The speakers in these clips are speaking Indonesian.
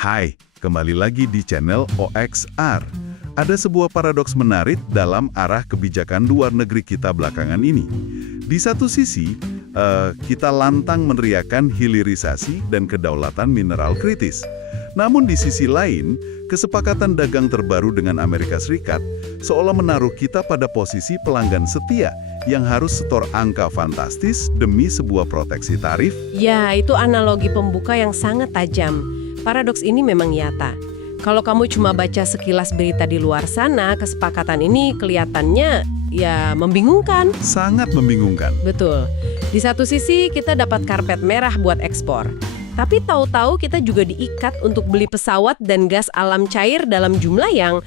Hai, kembali lagi di channel OXR. Ada sebuah paradoks menarik dalam arah kebijakan luar negeri kita belakangan ini. Di satu sisi, kita lantang meneriakan hilirisasi dan kedaulatan mineral kritis. Namun di sisi lain, kesepakatan dagang terbaru dengan Amerika Serikat seolah menaruh kita pada posisi pelanggan setia yang harus setor angka fantastis demi sebuah proteksi tarif. Ya, itu analogi pembuka yang sangat tajam. Paradoks ini memang nyata. Kalau kamu cuma baca sekilas berita di luar sana, kesepakatan ini kelihatannya ya membingungkan. Sangat membingungkan. Betul. Di satu sisi kita dapat karpet merah buat ekspor. Tapi tahu-tahu kita juga diikat untuk beli pesawat dan gas alam cair dalam jumlah yang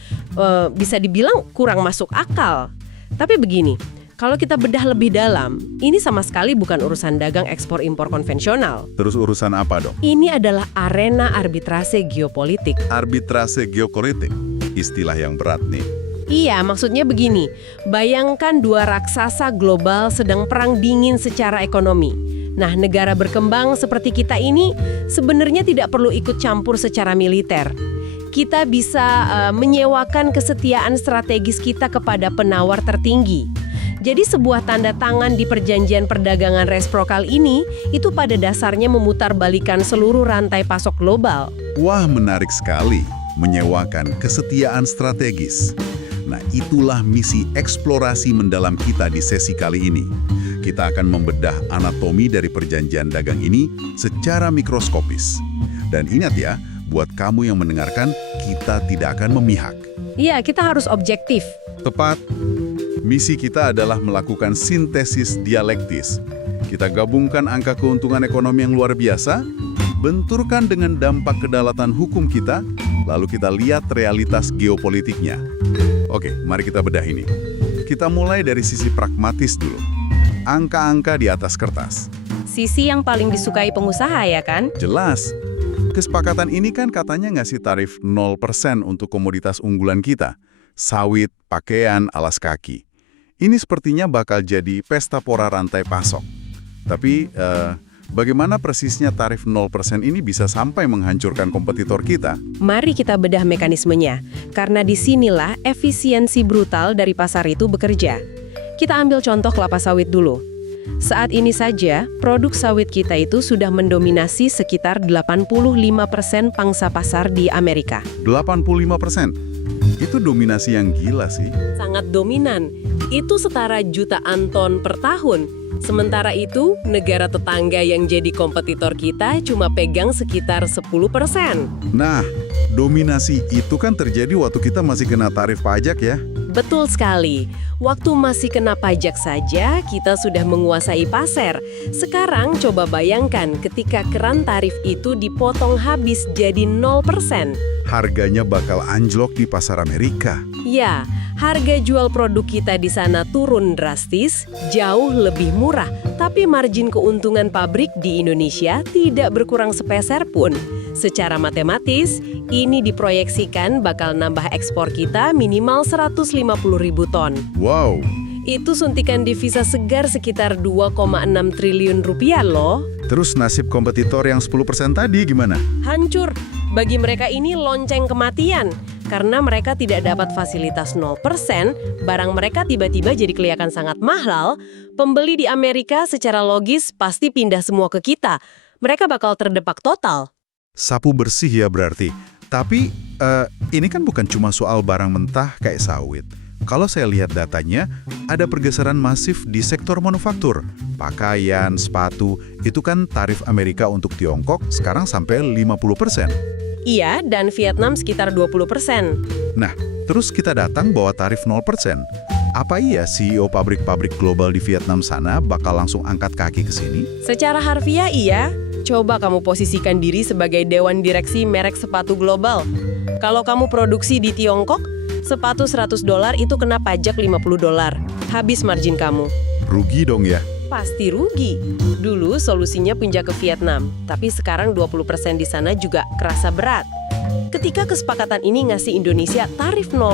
bisa dibilang kurang masuk akal. Tapi begini, kalau kita bedah lebih dalam, ini sama sekali bukan urusan dagang ekspor-impor konvensional. Terus urusan apa dong? Ini adalah arena arbitrase geopolitik. Arbitrase geopolitik, istilah yang berat nih. Iya, maksudnya begini. Bayangkan dua raksasa global sedang perang dingin secara ekonomi. Nah, negara berkembang seperti kita ini sebenarnya tidak perlu ikut campur secara militer. Kita bisa menyewakan kesetiaan strategis kita kepada penawar tertinggi. Jadi sebuah tanda tangan di perjanjian perdagangan resiprokal ini itu pada dasarnya memutarbalikkan seluruh rantai pasok global. Wah, menarik sekali. Menyewakan kesetiaan strategis. Nah, itulah misi eksplorasi mendalam kita di sesi kali ini. Kita akan membedah anatomi dari perjanjian dagang ini secara mikroskopis. Dan ingat ya, buat kamu yang mendengarkan, kita tidak akan memihak. Iya, kita harus objektif. Tepat. Misi kita adalah melakukan sintesis dialektis. Kita gabungkan angka keuntungan ekonomi yang luar biasa, benturkan dengan dampak kedaulatan hukum kita, lalu kita lihat realitas geopolitiknya. Oke, mari kita bedah ini. Kita mulai dari sisi pragmatis dulu. Angka-angka di atas kertas. Sisi yang paling disukai pengusaha ya kan? Jelas. Kesepakatan ini kan katanya ngasih tarif 0% untuk komoditas unggulan kita. Sawit, pakaian, alas kaki. Ini sepertinya bakal jadi pesta pora rantai pasok. Tapi, bagaimana persisnya tarif 0% ini bisa sampai menghancurkan kompetitor kita? Mari kita bedah mekanismenya, karena disinilah efisiensi brutal dari pasar itu bekerja. Kita ambil contoh kelapa sawit dulu. Saat ini saja, produk sawit kita itu sudah mendominasi sekitar 85% pangsa pasar di Amerika. 85%? Itu dominasi yang gila sih. Sangat dominan. Itu setara jutaan ton per tahun. Sementara itu, negara tetangga yang jadi kompetitor kita cuma pegang sekitar 10%. Nah, dominasi itu kan terjadi waktu kita masih kena tarif pajak ya. Betul sekali. Waktu masih kena pajak saja, kita sudah menguasai pasar. Sekarang coba bayangkan ketika keran tarif itu dipotong habis jadi 0%. Harganya bakal anjlok di pasar Amerika. Ya, harga jual produk kita di sana turun drastis, jauh lebih murah. Tapi margin keuntungan pabrik di Indonesia tidak berkurang sepeser pun. Secara matematis, ini diproyeksikan bakal nambah ekspor kita minimal 150.000 ton. Wow. Itu suntikan devisa segar sekitar 2,6 triliun rupiah loh. Terus nasib kompetitor yang 10% tadi gimana? Hancur. Bagi mereka ini lonceng kematian. Karena mereka tidak dapat fasilitas 0%, barang mereka tiba-tiba jadi kelihatan sangat mahal, pembeli di Amerika secara logis pasti pindah semua ke kita. Mereka bakal terdepak total. Sapu bersih ya berarti. Tapi ini kan bukan cuma soal barang mentah kayak sawit. Kalau saya lihat datanya, ada pergeseran masif di sektor manufaktur. Pakaian, sepatu, itu kan tarif Amerika untuk Tiongkok sekarang sampai 50%. Iya, dan Vietnam sekitar 20%. Nah, terus kita datang bawa tarif 0%. Apa iya CEO pabrik-pabrik global di Vietnam sana bakal langsung angkat kaki ke sini? Secara harfiah iya. Coba kamu posisikan diri sebagai dewan direksi merek sepatu global. Kalau kamu produksi di Tiongkok, sepatu $100 itu kena pajak $50. Habis margin kamu. Rugi dong ya? Pasti rugi. Dulu solusinya pindah ke Vietnam, tapi sekarang 20% di sana juga kerasa berat. Ketika kesepakatan ini ngasih Indonesia tarif 0%,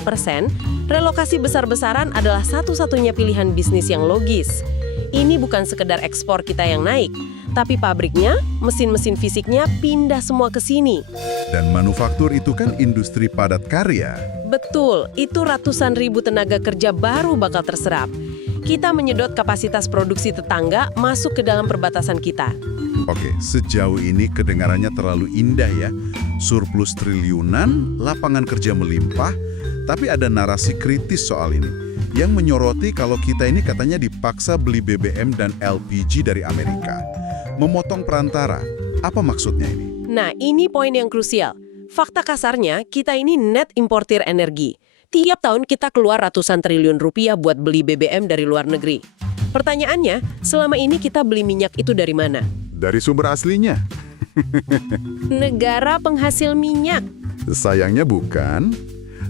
relokasi besar-besaran adalah satu-satunya pilihan bisnis yang logis. Ini bukan sekedar ekspor kita yang naik, Tapi pabriknya, mesin-mesin fisiknya pindah semua ke sini. Dan manufaktur itu kan industri padat karya. Betul, itu ratusan ribu tenaga kerja baru bakal terserap. Kita menyedot kapasitas produksi tetangga masuk ke dalam perbatasan kita. Oke, sejauh ini kedengarannya terlalu indah ya. Surplus triliunan, lapangan kerja melimpah, tapi ada narasi kritis soal ini. Yang menyoroti kalau kita ini katanya dipaksa beli BBM dan LPG dari Amerika. Memotong perantara, apa maksudnya ini? Nah, ini poin yang krusial. Fakta kasarnya, kita ini net importir energi. Tiap tahun kita keluar ratusan triliun rupiah buat beli BBM dari luar negeri. Pertanyaannya, selama ini kita beli minyak itu dari mana? Dari sumber aslinya. Negara penghasil minyak. Sayangnya bukan.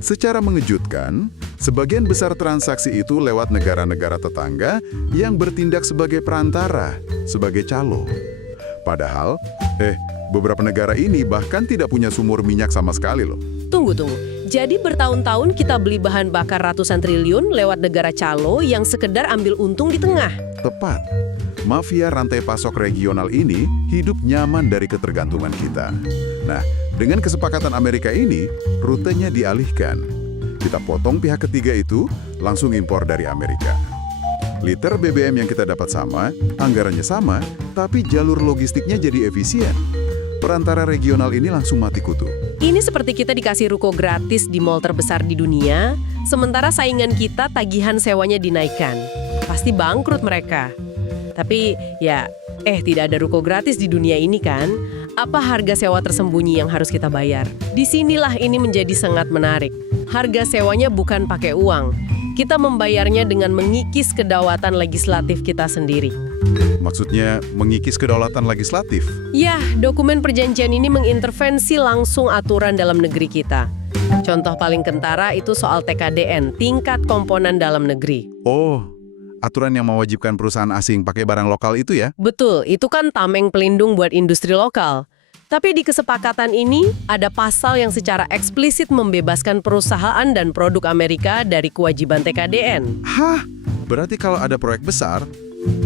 Secara mengejutkan, sebagian besar transaksi itu lewat negara-negara tetangga yang bertindak sebagai perantara, sebagai calo. Padahal, beberapa negara ini bahkan tidak punya sumur minyak sama sekali loh. Tunggu. Jadi bertahun-tahun kita beli bahan bakar ratusan triliun lewat negara calo yang sekedar ambil untung di tengah. Tepat. Mafia rantai pasok regional ini hidup nyaman dari ketergantungan kita. Nah, dengan kesepakatan Amerika ini, rutenya dialihkan. Kita potong pihak ketiga itu, langsung impor dari Amerika. Liter BBM yang kita dapat sama, anggarannya sama, tapi jalur logistiknya jadi efisien. Perantara regional ini langsung mati kutu. Ini seperti kita dikasih ruko gratis di mall terbesar di dunia, sementara saingan kita tagihan sewanya dinaikkan. Pasti bangkrut mereka. Tapi ya, tidak ada ruko gratis di dunia ini kan? Apa harga sewa tersembunyi yang harus kita bayar? Disinilah ini menjadi sangat menarik. Harga sewanya bukan pakai uang. Kita membayarnya dengan mengikis kedaulatan legislatif kita sendiri. Maksudnya mengikis kedaulatan legislatif? Ya, dokumen perjanjian ini mengintervensi langsung aturan dalam negeri kita. Contoh paling kentara itu soal TKDN, tingkat komponen dalam negeri. Oh, aturan yang mewajibkan perusahaan asing pakai barang lokal itu ya? Betul, itu kan tameng pelindung buat industri lokal. Tapi di kesepakatan ini, ada pasal yang secara eksplisit membebaskan perusahaan dan produk Amerika dari kewajiban TKDN. Hah? Berarti kalau ada proyek besar,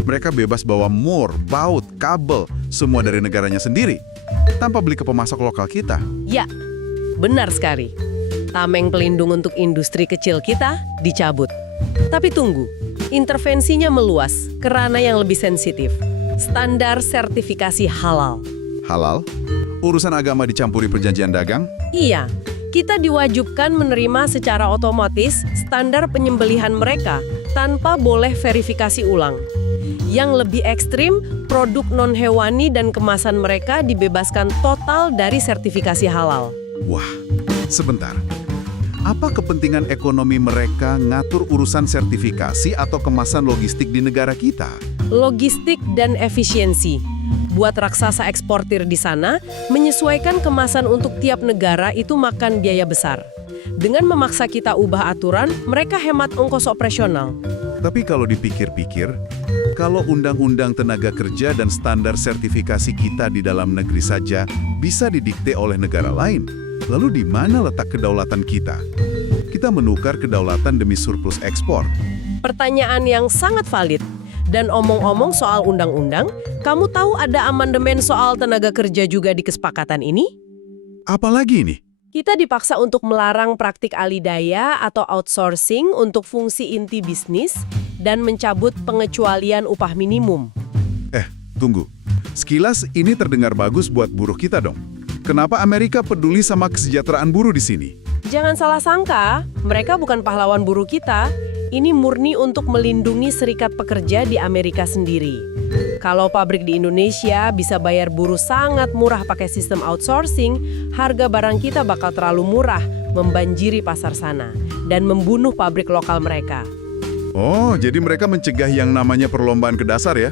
mereka bebas bawa mur, baut, kabel, semua dari negaranya sendiri, tanpa beli ke pemasok lokal kita. Ya, benar sekali. Tameng pelindung untuk industri kecil kita dicabut. Tapi tunggu, intervensinya meluas ke ranah yang lebih sensitif. Standar sertifikasi halal. Halal? Urusan agama dicampuri perjanjian dagang? Iya, kita diwajibkan menerima secara otomatis standar penyembelihan mereka tanpa boleh verifikasi ulang. Yang lebih ekstrim, produk non-hewani dan kemasan mereka dibebaskan total dari sertifikasi halal. Wah, sebentar. Apa kepentingan ekonomi mereka ngatur urusan sertifikasi atau kemasan logistik di negara kita? Logistik dan efisiensi. Buat raksasa eksportir di sana, menyesuaikan kemasan untuk tiap negara itu makan biaya besar. Dengan memaksa kita ubah aturan, mereka hemat ongkos operasional. Tapi kalau dipikir-pikir, kalau undang-undang tenaga kerja dan standar sertifikasi kita di dalam negeri saja bisa didikte oleh negara lain, lalu di mana letak kedaulatan kita? Kita menukar kedaulatan demi surplus ekspor. Pertanyaan yang sangat valid. Dan omong-omong soal undang-undang, kamu tahu ada amandemen soal tenaga kerja juga di kesepakatan ini? Apalagi ini? Kita dipaksa untuk melarang praktik alidaya atau outsourcing untuk fungsi inti bisnis dan mencabut pengecualian upah minimum. Tunggu. Sekilas ini terdengar bagus buat buruh kita dong. Kenapa Amerika peduli sama kesejahteraan buruh di sini? Jangan salah sangka, mereka bukan pahlawan buruh kita. Ini murni untuk melindungi serikat pekerja di Amerika sendiri. Kalau pabrik di Indonesia bisa bayar buruh sangat murah pakai sistem outsourcing, harga barang kita bakal terlalu murah, membanjiri pasar sana, dan membunuh pabrik lokal mereka. Oh, jadi mereka mencegah yang namanya perlombaan ke dasar ya?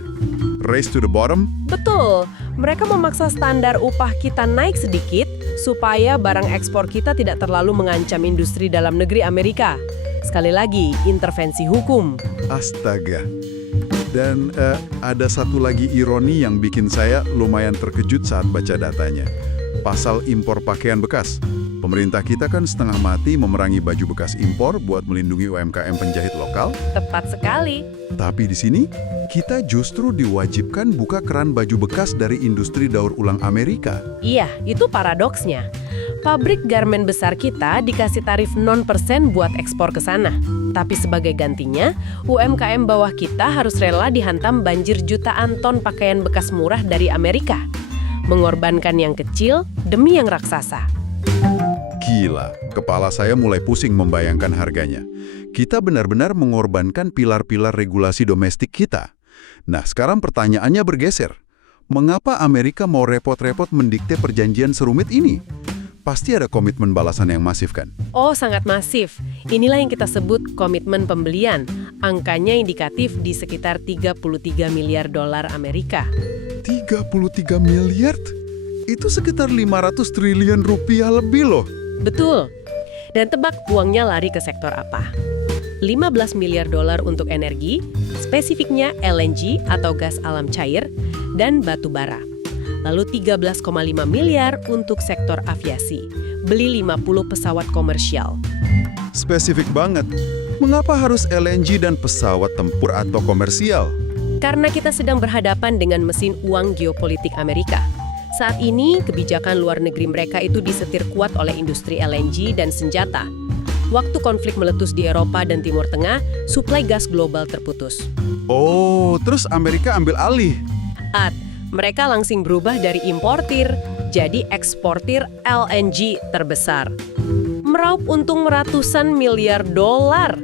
Race to the bottom? Betul, mereka memaksa standar upah kita naik sedikit supaya barang ekspor kita tidak terlalu mengancam industri dalam negeri Amerika. Sekali lagi, intervensi hukum. Astaga. Dan ada satu lagi ironi yang bikin saya lumayan terkejut saat baca datanya. Pasal impor pakaian bekas. Pemerintah kita kan setengah mati memerangi baju bekas impor buat melindungi UMKM penjahit lokal. Tepat sekali. Tapi di sini, kita justru diwajibkan buka keran baju bekas dari industri daur ulang Amerika. Iya, itu paradoksnya. Pabrik garmen besar kita dikasih tarif 0% buat ekspor ke sana. Tapi sebagai gantinya, UMKM bawah kita harus rela dihantam banjir jutaan ton pakaian bekas murah dari Amerika. Mengorbankan yang kecil demi yang raksasa. Gila, kepala saya mulai pusing membayangkan harganya. Kita benar-benar mengorbankan pilar-pilar regulasi domestik kita. Nah, sekarang pertanyaannya bergeser. Mengapa Amerika mau repot-repot mendikte perjanjian serumit ini? Pasti ada komitmen balasan yang masif kan? Oh, sangat masif. Inilah yang kita sebut komitmen pembelian. Angkanya indikatif di sekitar 33 miliar dolar Amerika. 33 miliar? Itu sekitar 500 triliun rupiah lebih loh. Betul. Dan tebak uangnya lari ke sektor apa? 15 miliar dolar untuk energi, spesifiknya LNG atau gas alam cair, dan batu bara. Lalu 13,5 miliar untuk sektor aviasi, beli 50 pesawat komersial. Spesifik banget. Mengapa harus LNG dan pesawat tempur atau komersial? Karena kita sedang berhadapan dengan mesin uang geopolitik Amerika. Saat ini, kebijakan luar negeri mereka itu disetir kuat oleh industri LNG dan senjata. Waktu konflik meletus di Eropa dan Timur Tengah, suplai gas global terputus. Oh, terus Amerika ambil alih. Mereka langsung berubah dari importir jadi eksportir LNG terbesar. Meraup untung ratusan miliar dolar.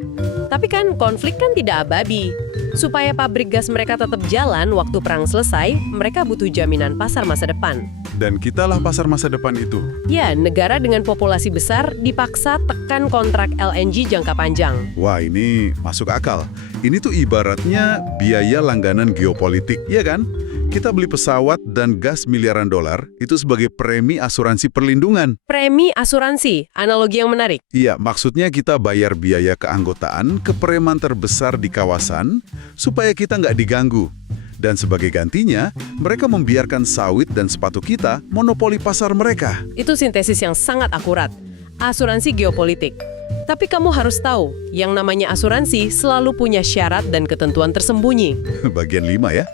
Tapi kan konflik kan tidak abadi. Supaya pabrik gas mereka tetap jalan waktu perang selesai, mereka butuh jaminan pasar masa depan. Dan kitalah pasar masa depan itu. Ya, negara dengan populasi besar dipaksa tekan kontrak LNG jangka panjang. Wah, ini masuk akal. Ini tuh ibaratnya biaya langganan geopolitik, ya kan? Kita beli pesawat dan gas miliaran dolar itu sebagai premi asuransi perlindungan. Premi asuransi, analogi yang menarik. Iya, maksudnya kita bayar biaya keanggotaan ke preman terbesar di kawasan supaya kita nggak diganggu. Dan sebagai gantinya, mereka membiarkan sawit dan sepatu kita monopoli pasar mereka. Itu sintesis yang sangat akurat. Asuransi geopolitik. Tapi kamu harus tahu, yang namanya asuransi selalu punya syarat dan ketentuan tersembunyi. Bagian 5 ya,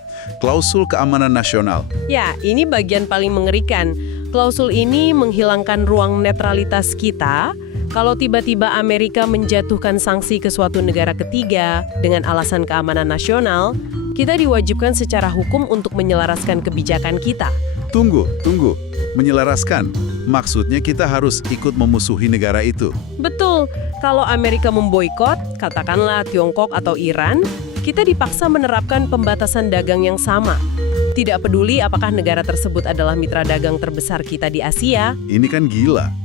klausul keamanan nasional. Ya, ini bagian paling mengerikan. Klausul ini menghilangkan ruang netralitas kita kalau tiba-tiba Amerika menjatuhkan sanksi ke suatu negara ketiga dengan alasan keamanan nasional, kita diwajibkan secara hukum untuk menyelaraskan kebijakan kita. Tunggu. Menyelaraskan. Maksudnya kita harus ikut memusuhi negara itu. Betul. Kalau Amerika memboikot, katakanlah Tiongkok atau Iran, kita dipaksa menerapkan pembatasan dagang yang sama. Tidak peduli apakah negara tersebut adalah mitra dagang terbesar kita di Asia. Ini kan gila.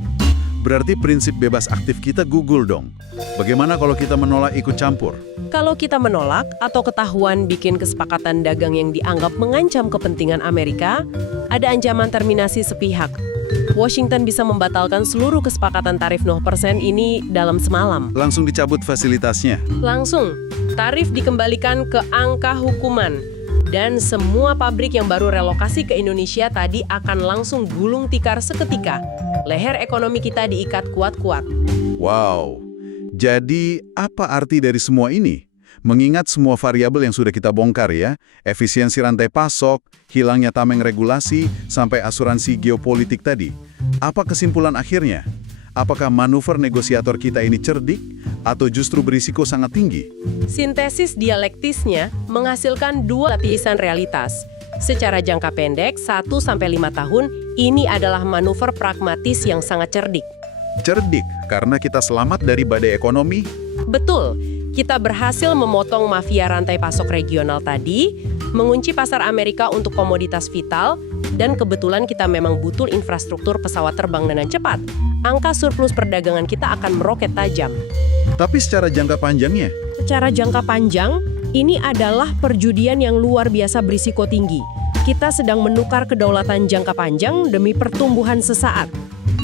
Berarti prinsip bebas aktif kita gugur dong. Bagaimana kalau kita menolak ikut campur? Kalau kita menolak atau ketahuan bikin kesepakatan dagang yang dianggap mengancam kepentingan Amerika, ada ancaman terminasi sepihak. Washington bisa membatalkan seluruh kesepakatan tarif 0% ini dalam semalam. Langsung dicabut fasilitasnya. Langsung, tarif dikembalikan ke angka hukuman. Dan semua pabrik yang baru relokasi ke Indonesia tadi akan langsung gulung tikar seketika. Leher ekonomi kita diikat kuat-kuat. Wow. Jadi, apa arti dari semua ini? Mengingat semua variabel yang sudah kita bongkar ya, efisiensi rantai pasok, hilangnya tameng regulasi, sampai asuransi geopolitik tadi. Apa kesimpulan akhirnya? Apakah manuver negosiator kita ini cerdik atau justru berisiko sangat tinggi? Sintesis dialektisnya menghasilkan dua lapisan realitas. Secara jangka pendek, 1-5 tahun, ini adalah manuver pragmatis yang sangat cerdik. Cerdik, karena kita selamat dari badai ekonomi. Betul, kita berhasil memotong mafia rantai pasok regional tadi, mengunci pasar Amerika untuk komoditas vital, dan kebetulan kita memang butuh infrastruktur pesawat terbang dengan cepat. Angka surplus perdagangan kita akan meroket tajam. Tapi secara jangka panjangnya? Secara jangka panjang, ini adalah perjudian yang luar biasa berisiko tinggi. Kita sedang menukar kedaulatan jangka panjang demi pertumbuhan sesaat.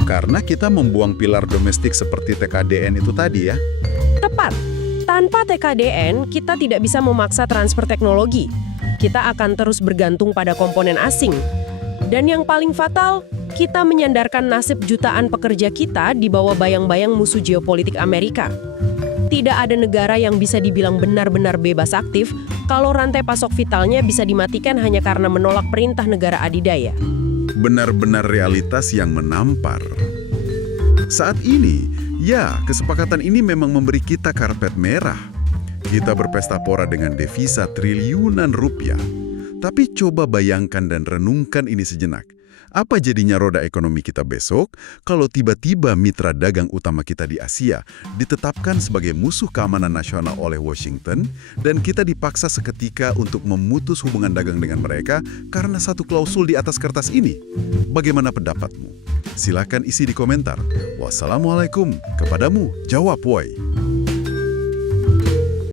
Karena kita membuang pilar domestik seperti TKDN itu tadi ya? Tepat. Tanpa TKDN, kita tidak bisa memaksa transfer teknologi. Kita akan terus bergantung pada komponen asing. Dan yang paling fatal, kita menyandarkan nasib jutaan pekerja kita di bawah bayang-bayang musuh geopolitik Amerika. Tidak ada negara yang bisa dibilang benar-benar bebas aktif kalau rantai pasok vitalnya bisa dimatikan hanya karena menolak perintah negara adidaya. Benar-benar realitas yang menampar. Saat ini, ya, kesepakatan ini memang memberi kita karpet merah. Kita berpesta pora dengan devisa triliunan rupiah. Tapi coba bayangkan dan renungkan ini sejenak. Apa jadinya roda ekonomi kita besok kalau tiba-tiba mitra dagang utama kita di Asia ditetapkan sebagai musuh keamanan nasional oleh Washington dan kita dipaksa seketika untuk memutus hubungan dagang dengan mereka karena satu klausul di atas kertas ini? Bagaimana pendapatmu? Silakan isi di komentar. Wassalamualaikum. Kepadamu, jawab woi.